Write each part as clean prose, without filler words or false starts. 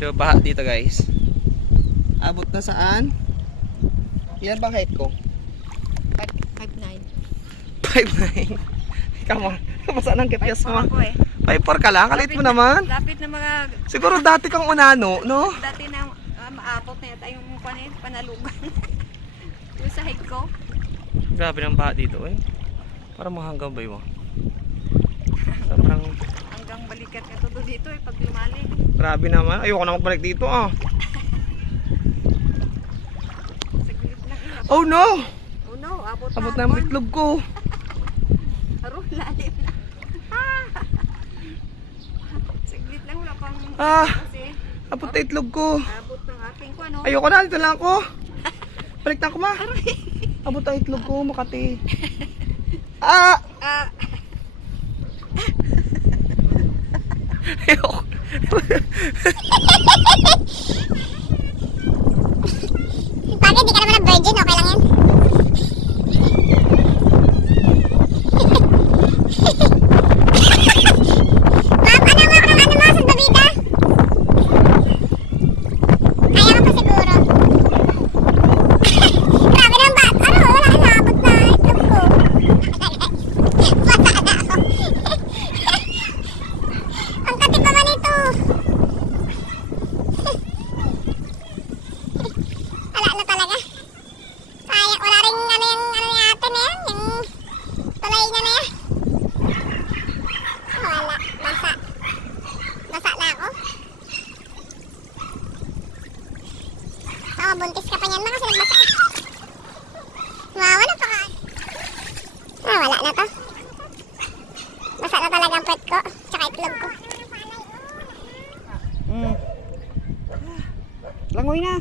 Medyo baha dito guys. Abot na saan? Yan bang height ko? 5'9". 5'9". Come on. Masa nang kepyas mo? 5'4 ka lang? Kalit mo na, naman. Lapit na mga... Siguro dati kang unano, no? Dati na maabot na yata yung panalugan. Yung sa height ko. Grabe ng baha dito eh. Para mahanggang ba yun? Sobrang... Hanggang balikat ka todo dito eh, pag lumali. Grabe naman. Ayoko na magbalik dito ah. Saglit lang yun. Oh no! Oh no, abot na. Abot na ang bitlog ko. Aro, lalim na. Saglit lang, wala pang... Kasi, Abot na itlog ko. abot ng ating ko, ano? Ayoko na, dito lang ako. Balik na ako ma. Abot ang itlog ko, Makati. Ah! Ayoko. Bakit di ka naman na virgin? Okay lang yan. Ma'am, ano nga kung ano mo sa babida? Kaya ka pa siguro. Grabe naman ba? Ano? Wala na. Abot na itlog ko. Bata na ako. Ang katip naman ito. Wala na talaga. Kaya wala rin ano yung ano natin na yan. Yung tulay na na yan. Wala. Basa. Basa na ako. Buntis ka pa niyan mga kasi nagbasa. Wawa na pa ka. Wala na to. Basa na talaga ang pet ko. Tsaka itlog ko. Langoy na.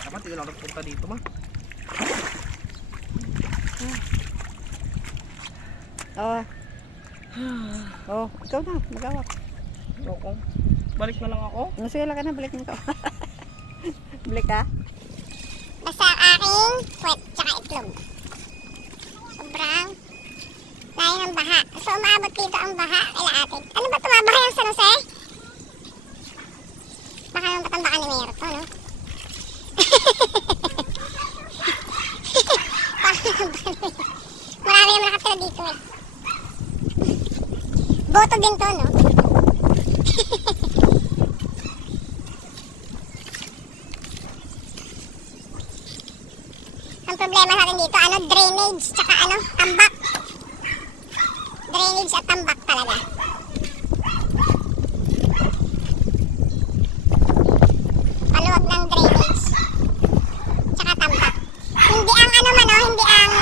Tama, tigil ako nagpunta dito ma. Oh, ikaw na, magawak. Ayoko. Balik na lang ako. Nasuyala ka na, balik mo ito. Balik ka? Basta ang aking puwet tsaka itlog. Sobrang layo ng baha. So umabot dito ang baha kila ate. Ano ba tumabaha yung San Jose? Baka naman ba't ang baka ni Mayor to, no? Marami naman nakatira dito eh. Boto din to, no? Ang problema natin dito, ano, drainage, tsaka ano, tambak. Drainage at tambak talaga. Paluwag ng drainage, tsaka tambak. Hindi ang ano man, oh, hindi ang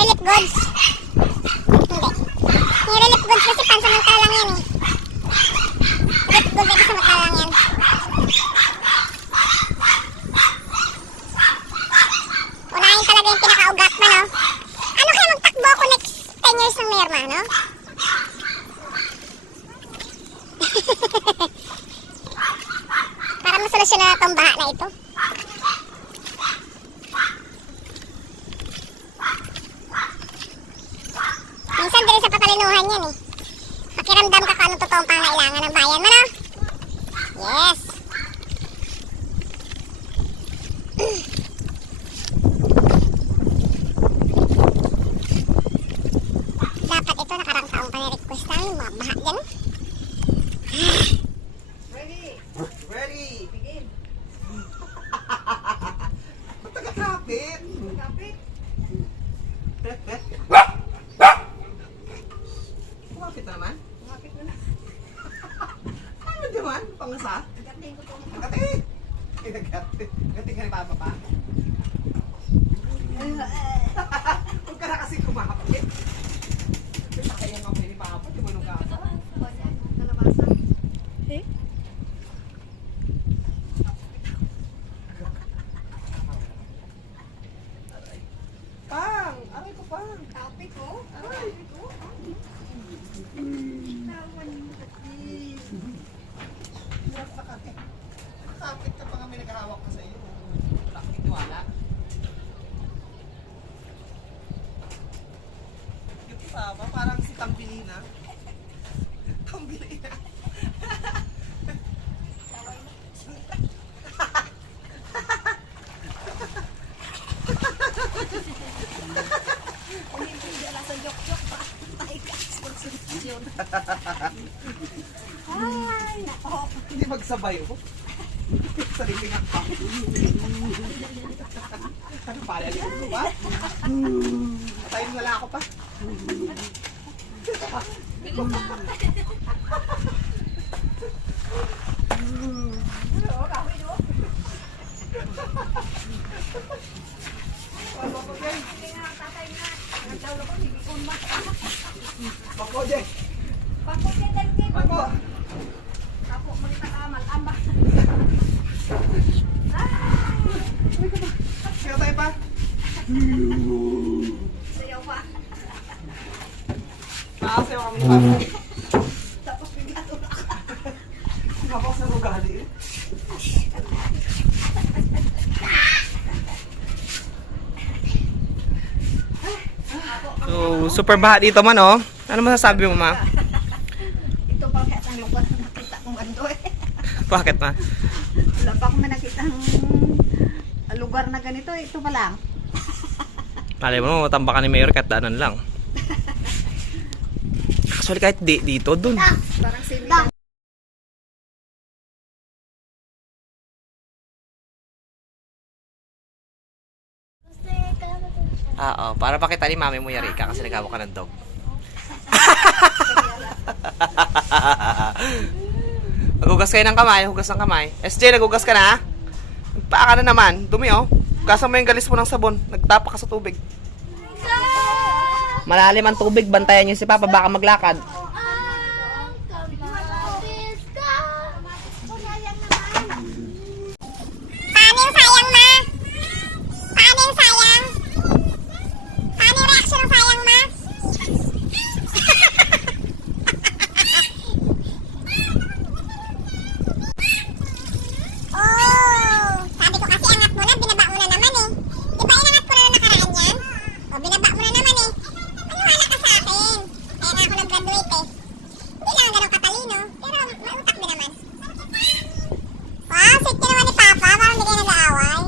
relief goods. Hindi. Yung relief goods kasi pansamantala lang yan eh. Relief goods ay pansamantala lang yan. Unahin talaga yung pinakaugat man, no? Ano kaya magtakbo ako next 10 years ng mayor, ma, no? Para masolusyon na itong baha na ito. Minsan din sa patalinuhan yan eh. Pakiramdam ka kung anong totoong pangailangan ng bayan mo, no? Yes! Dapat ito nakarang taong pa ni-request namin yung mga baha dyan. Ready? Ready! Begin. Ba't nagkakapit? Kapit. Kumapit na naman? Kapit mo na. Ano naman? Pangasa? Agatin ko ito. Nagkati! Eh, nagkati. Nagkati ka ni Papa pa? Huwag ka na kasi kumapit. Kaya nga ni Papa, di mo nung kasa. Nalabasan. Eh? Pang! Aray ko pang! Kapit ko? Aray! Kapit ka pa nga may naghahawak ka sa iyo. Wala kang itiwala. Yung Papa, parang si Tampilina. Ay, nako. Hindi magsabay oh. Sarili nga pa. Ano pala, liwan mo ba? Patayin wala ako pa. Bako, Jay. Bako, Jay. Bako. Bako, malita ka, malamba. Siya tayo pa. Sayaw pa. Nakasayaw kami ni Papa. Tapos bigla tulak. Kapag sa ugali eh. So, super baha dito man oh. Ano masasabi mo, ma? Ito pa kaya ang lugar na nakita kong gando eh. Bakit, ma? Wala pa akong nakita ang lugar na ganito eh. Ito pa lang. Malay mo, matambakan ni Mayor kahit daanan lang. Actually, kahit dito, dun. Parang similar. Oo, para pakita ni mami mo yari ka kasi naghawa ka ng dog. Maghugas kayo ng kamay, hugas ng kamay. SJ, naghugas ka na? Nagpaa ka na naman, dumi oh. Hugasan mo yung galis mo ng sabon, nagtapa ka sa tubig. Malalim ang tubig, bantayan niyo si Papa, baka maglakad. Paano yung sayang, ma? Paano yung sayang? Paano yung reaction ng sayang, ma? Oh, sabi ko kasi angat mo na, binaba mo na naman eh. Di ba inangat ko na nakaraan yan? O, binaba mo na naman eh. Maniwala ka sa akin. Kaya nga ako nag-graduate eh. Hindi lang ganun katalino, pero may utak din naman. Wow, sweet ka naman ni Papa, parang hindi kayo nag-aaway.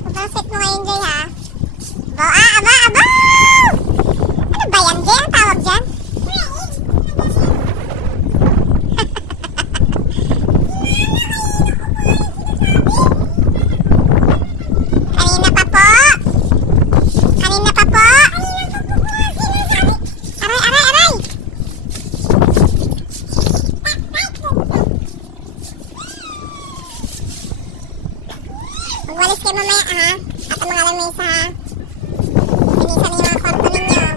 Sobrang sweet mo ngayon, Jay, ha? Aba! Ano ba yan, Jay? Ang tawag dyan? Kanina pa po! Aray! Magwalis kayo mamaya, ha? At ang mga lamesa, ha? Linisan niyo yung mga kwarto ninyo.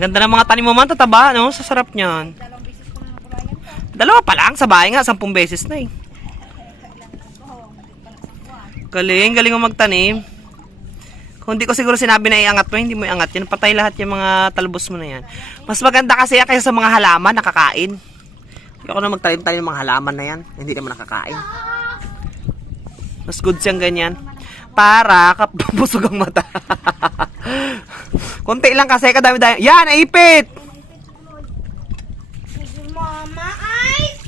Ganda ng mga tanim mo man, tataba, no? Sasarap niyan. Dalawang beses ko na nakulayan ka. Dalawa pa lang, sa bahay nga, 10 beses na eh. Galing mo magtanim. Kung hindi ko siguro sinabi na iangat mo, hindi mo iangat yan. Patay lahat yung mga talbos mo na yan. Mas maganda kasi yan kaysa sa mga halaman, nakakain. Hindi ako na magtanim-tanim ng mga halaman na yan. Hindi naman nakakain. Mas good siyang ganyan. Para kapusog ang mata. Konti lang kasi, kadami-dami. Yan, naipit! Si Mama ay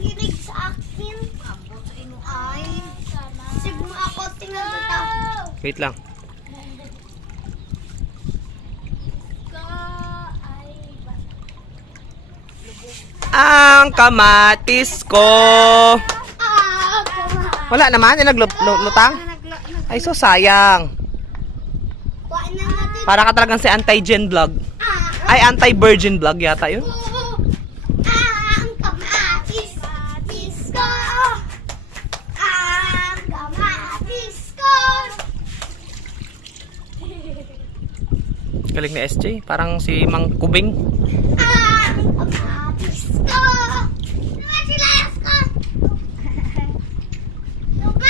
kinig sa akin. Abot sa ino ay. Sigmo ako tingnan dito. Wait lang. Ang kamatis ko. Wala naman, yung naglutang. Ay, so sayang. Kuha na natin. Para ka talagang si anti-gen vlog. Ay, anti-virgin vlog yata yun. Ang kamatis ko. Ang kamatis ko. Galing ni SJ. Parang si Mang Kubing. Ang kamatis ko. Naman silayas ko. Mama,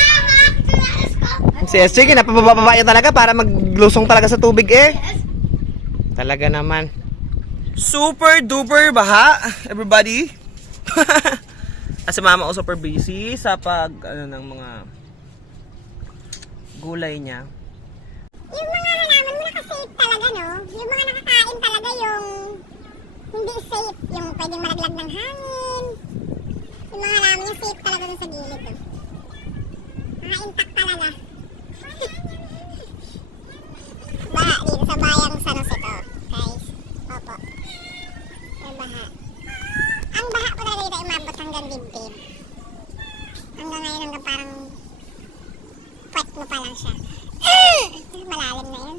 silayas ko. Si SJ, kinapababa yun talaga para maglusong talaga sa tubig eh. Talaga naman. Super duper baha, everybody. Kasi mama ko super busy sa ng mga gulay niya. Yung mga halaman mo naka-safe talaga, no? Yung mga nakakain talaga yung hindi safe. Yung pwedeng malaglag ng hangin. Yung mga halaman niya safe talaga dun sa gilid, no? Mga intact talaga. Baha dito sa bayang San Jose to, guys. Opo. May baha. Ang baha po talaga dito umabot hanggang dibdib. Hanggang ngayon hanggang parang puwet mo pa lang siya. Malalim na yun.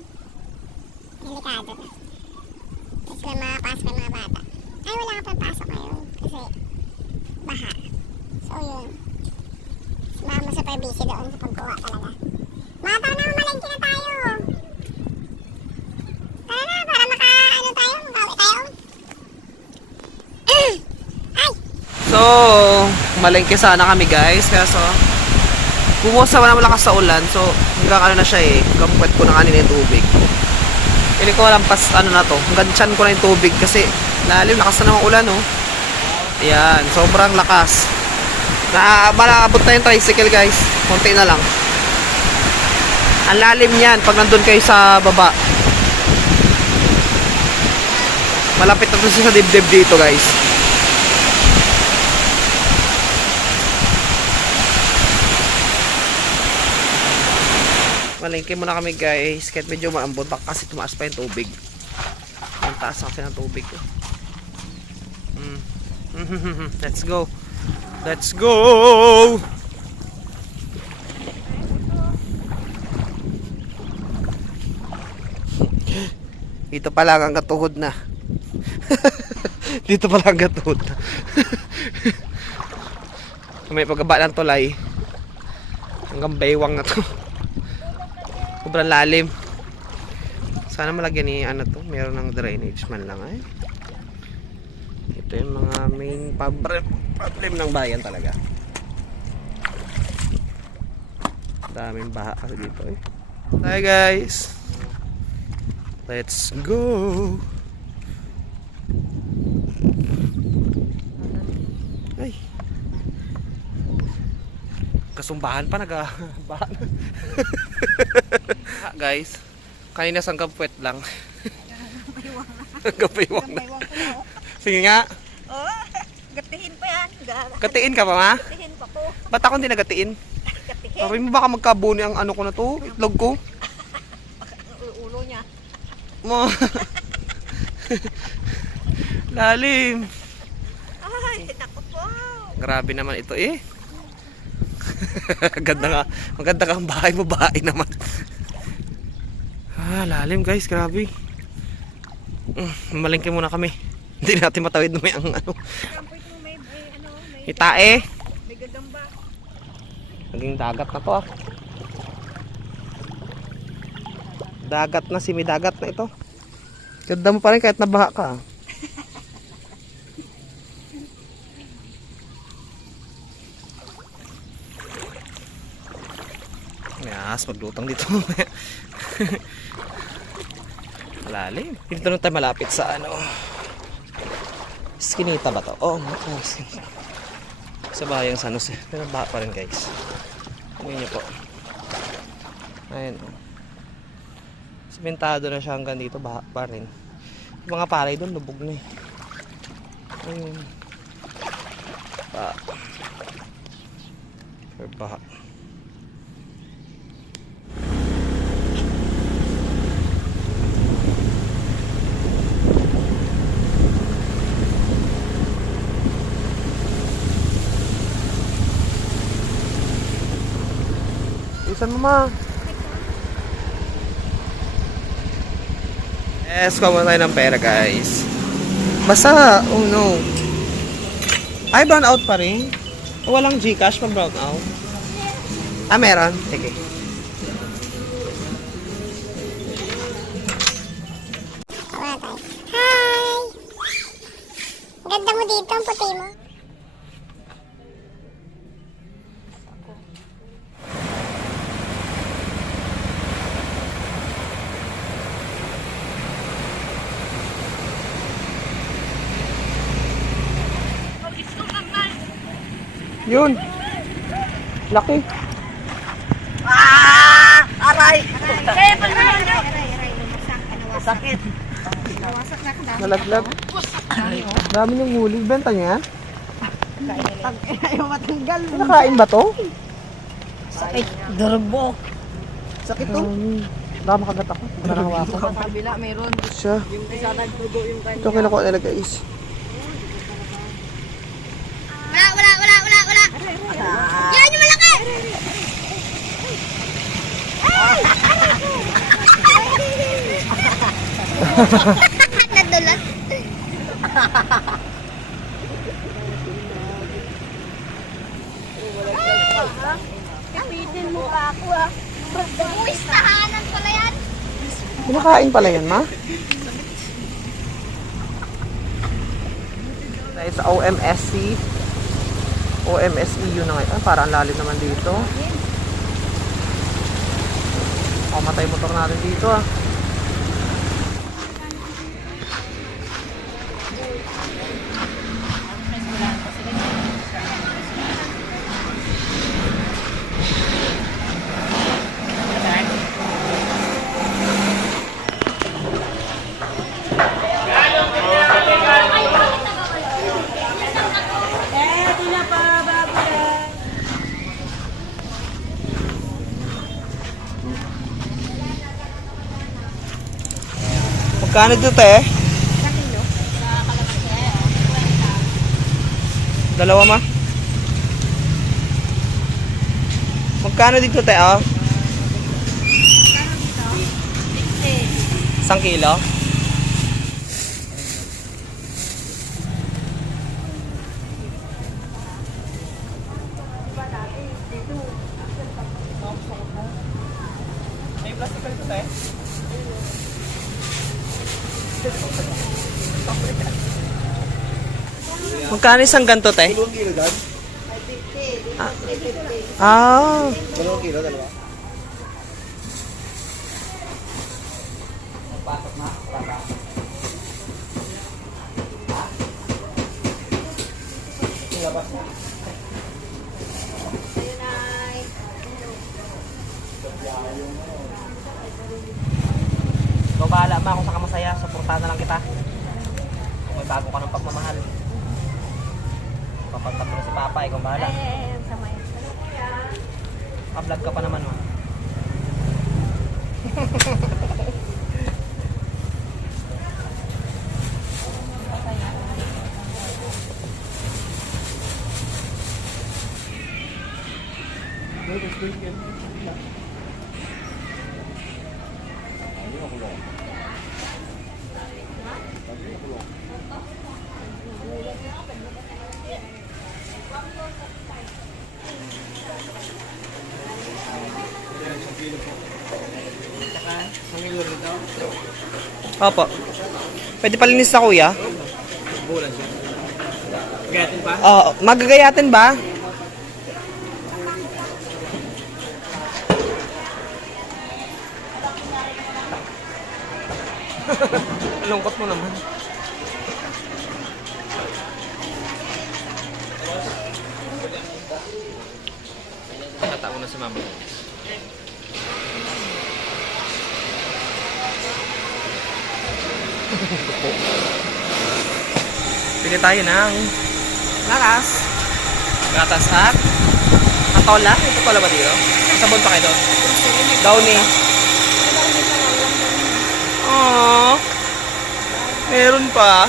Delikado na. Tapos lang makapasok ang mga bata. Ay, wala ka pang pasok ngayon. Kasi baha. So yun. Si mama super busy doon sa pagkuha talaga. Mata na, malengke na tayo. Tara na, para makaano tayo, makawi tayo. Ay! So, malengke sana kami guys. Kaso, bumusa na malakas sa ulan. So, hanggang ano na siya eh. Hanggang puwet ko na kanina yung tubig. Hindi ko lampas ano na to. Hanggang tiyan ko na yung tubig. Kasi, lalim, lakas na ng ulan oh. Ayan, sobrang lakas. Malakabot na yung tricycle guys. Konti na lang. Ang lalim niyan pag nandun kayo sa baba. Malapit na to siya sa dibdib dito guys. Malengke muna kami guys. Kahit medyo maambon baka kasi tumaas pa yung tubig. Ang taas na kasi ng tubig ko. Let's go. Let's go. Dito pa lang ang katuhod na. Dito pa lang ang katuhod na. May pagbaba ng tulay. Hanggang baywang na to. Sobrang lalim. Sana malagyan ni ano to. Meron ng drainage man lang ay. Ito yung mga main problem ng bayan talaga. Daming baha kasi dito eh. Hi guys. Let's go. Ay. Kasumbahan pa nagabahan. Guys, kanina sangkap puwet lang. Kapaywang na. Sige nga. Oh, gatihin pa yan. Gatiin ka pa ma? Gatihin pa ko. Ba't ako hindi nagatiin? Gatihin. Sabi mo baka magkabuni ang ano ko na to, itlog ko. Ulo niya. Mo. Lalim. Ay, naku po. Grabe naman ito eh. Maganda nga ang bahay naman. Lalim guys, grabe. Malengke muna kami. Hindi natin matawid na may ang ano. May Itae. may gagamba. Naging dagat na to ah. Dagat na, semi-dagat na ito. Ganda mo pa rin kahit nabaha ka. Yes, maglutang dito. Malalim. Dito na tayo malapit sa ano. Skinita ba to? Oh, sa bayang San Jose. Pero baha pa rin guys. Tingnan niyo po. Ayan oh. Sementado na siya hanggang dito, baha pa rin. Yung mga palay doon, lubog na eh. Ayun. Baha. Pero baha. Isan mo ma? Yes, kuha tayo ng pera guys. Basta, oh no. Ay, brown out pa rin. O, walang Gcash pag brown out. Ah, meron? Sige. Hi! Ganda mo dito, ang puti mo. Yun. Laki. Aray, lumasak. Sakit. Nawasak na kada. Nalaglag. Dami niyong huli. Benta niya? Ayaw matanggal. Nakain ba to? Sakit. Durbo. Sakit to? Baka makagat ako. Marang Sa kabila mayroon. siya. Yung isa nagdugo yung kanya. Ito kinukuha nila guys. Wala. Yan yung malaki! Nadulas. Kapitin mo pa ako ah. Buwis tahanan pala yan. Kinakain pala yan, ma? Dahil sa OMSC. OMSEU na ngayon. Parang lalim naman dito. Matay motor natin dito ah. Magkano dito, te? Dalawa, ma? Magkano dito, te, oh? 1 kilo? May plastic ka dito, te? Magkano isang ganto, te? 2 kilo dad? Ah. 2 kilo, dalawa. Ikaw bahala, ma, kung saan ka masaya, suportahan na lang kita. Kung may bago ka ng pagmamahal. Papantat mo na si Papa, ikaw bahala. Sama yun. Pa-vlog ka pa naman, ma. Opo. Pwede palinis na, kuya? Bulan siya. Gayatin pa? Oo. Magagayatin ba? Lungkot mo naman. Nakatao na si mama. Pili tayo ng gatas. Gatas at katola. Ito pala ba dito? Sabon pa kayo doon? Downy. Aww. Meron pa.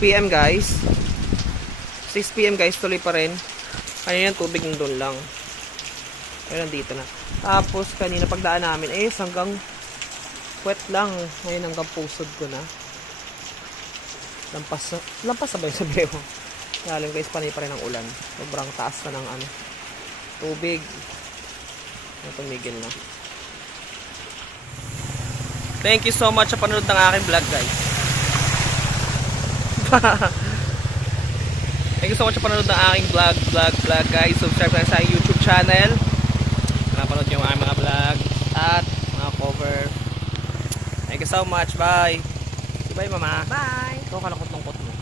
6 PM guys. 6 PM guys, tuloy pa rin. Kanina yung tubig nandun lang. Pero nandito na. Tapos kanina pagdaan namin, hanggang puwet lang. Ngayon hanggang pusod ko na. Lampas na ba yung sabi ko? Kaya lang guys, panay pa rin ang ulan. Sobrang taas na ng tubig. Tumigil na. Thank you so much sa panonood ng aking vlog guys. Thank you so much sa panonood ng aking vlog guys. Subscribe lang sa YouTube channel. Napanood yung aking mga vlog at mga cover. Thank you so much. Bye. Bye mama. Bye! Ito kalakot ng kot mo.